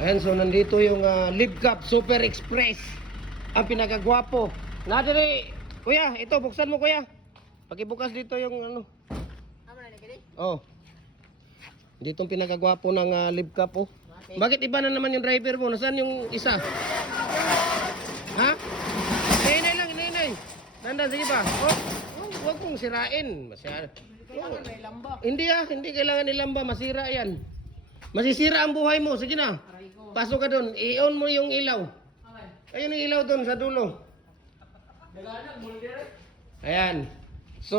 Ayan, so nandito yung Live Cup Super Express. Ang pinakagwapo. Nadiri, kuya, ito, buksan mo kuya. Pakibukas dito yung ano. Oh. Dito ang pinakagwapo ng Live Cup oh. Bakit iba na naman yung driver mo? Nasaan yung isa? Ha? Inay lang, inay. Dandan, sige pa. Oh, huwag mong sirain. Masyado. Kailangan may lamba. Hindi kailangan ilamba. Masira yan. Masisira ang buhay mo. Sige na. Pasok ka doon. I-on mo yung ilaw. Ayun yung ilaw doon sa dulo. Ayan. So,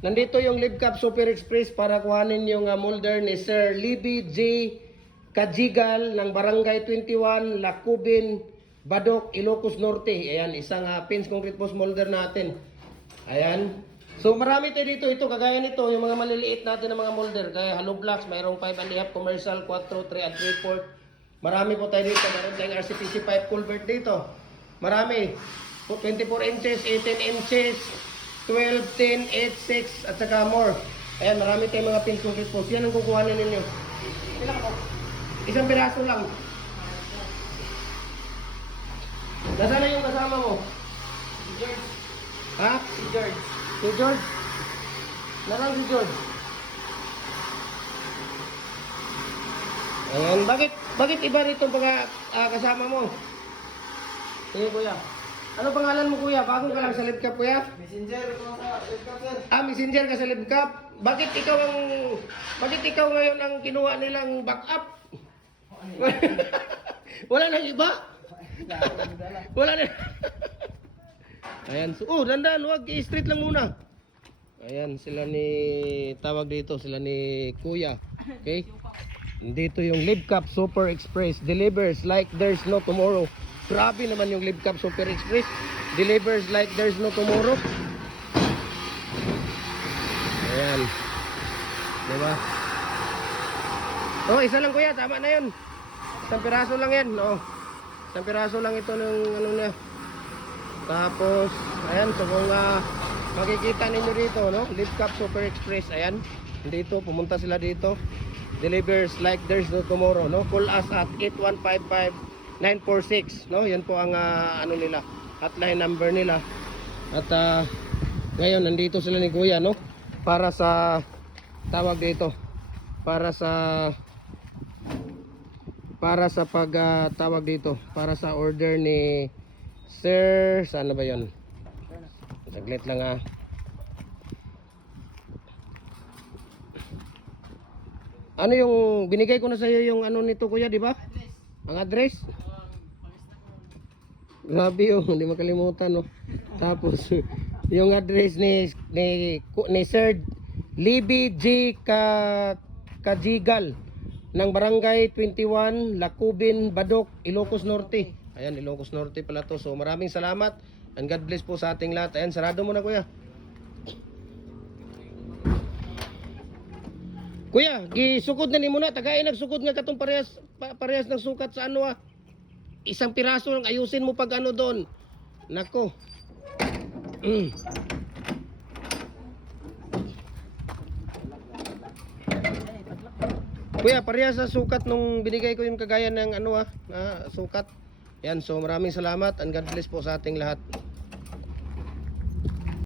nandito yung Live Cup Super Express para kuhanin yung molder ni Sir Libby J. Kajigal ng Barangay 21, Lacubin, Badok, Ilocos Norte. Ayan, isang pins concrete post molder natin. Ayan. So marami tayo dito. Ito, kagaya nito, yung mga maliliit natin na mga molder. Kaya hollow blocks, mayroong 5.5 commercial, 4, 3 at 3/4. Marami po tayo dito. Meron tayong RCPC 5 culvert dito. Marami. 24 inches, 18 inches, 12, 10, 8, 6, at saka more. Ayan, marami tayong mga pins concrete post. Yan ang kukuhanin ninyo. Ilan ako? Isang piraso lang. Nasaan na yung kasama mo? Si George. Ha? Si George. Si George? Nasaan si George? Ayan, bakit iba rito mga kasama mo? Sige kuya. Ano pangalan mo kuya? Bago ka lang sa Live Cup kuya? Messenger ko sa Live Cup, sir. Messenger ka sa Live Cup. Bakit ikaw ngayon ang kinuha nilang backup? Wala nang iba? Wala na. Ayan. So, dandan, wag i-street lang muna. Ayan, sila ni tawag dito, sila ni Kuya. Okay? Dito yung Live Cup Super Express. Delivers like there's no tomorrow. Grabe naman yung Live Cup Super Express. Delivers like there's no tomorrow. Ayan. Diba? Oh, isa lang kuya, tama na yun. Isang piraso lang yan. Oh. Isang piraso lang ito ng ano na. Tapos, ayan, so kung makikita ninyo dito, no? Live Cup Super Express, ayan. Dito, pumunta sila dito. Delivers like there's no tomorrow, no? Call us at 8155-946, no? Yan po ang ano nila, hotline number nila. At ngayon, nandito sila ni Kuya, no? Para sa, tawag dito, para sa pag tawag dito, para sa order ni Sir, saan na ba yun? Saglit lang Ano yung binigay ko na sa iyo yung ano nito kuya, di ba? Ang address. Grabe yung hindi makalimutan no. Tapos yung address ni Sir Libby J. Kajigal ng Barangay 21, Lacubin, Badok, Ilocos Norte. Ayan, Ilocos Norte pala to. So maraming salamat and God bless po sa ating lahat. Ayan, sarado mo na kuya. Kuya, gisukod na ni muna. Tagay nagsukod nga katong parehas ng sukat sa ano Isang piraso lang ayusin mo pag ano doon. Nako. Kuya, parehas sa sukat nung binigay ko yung kagaya ng ano na sukat. Yan, so maraming salamat and God bless po sa ating lahat.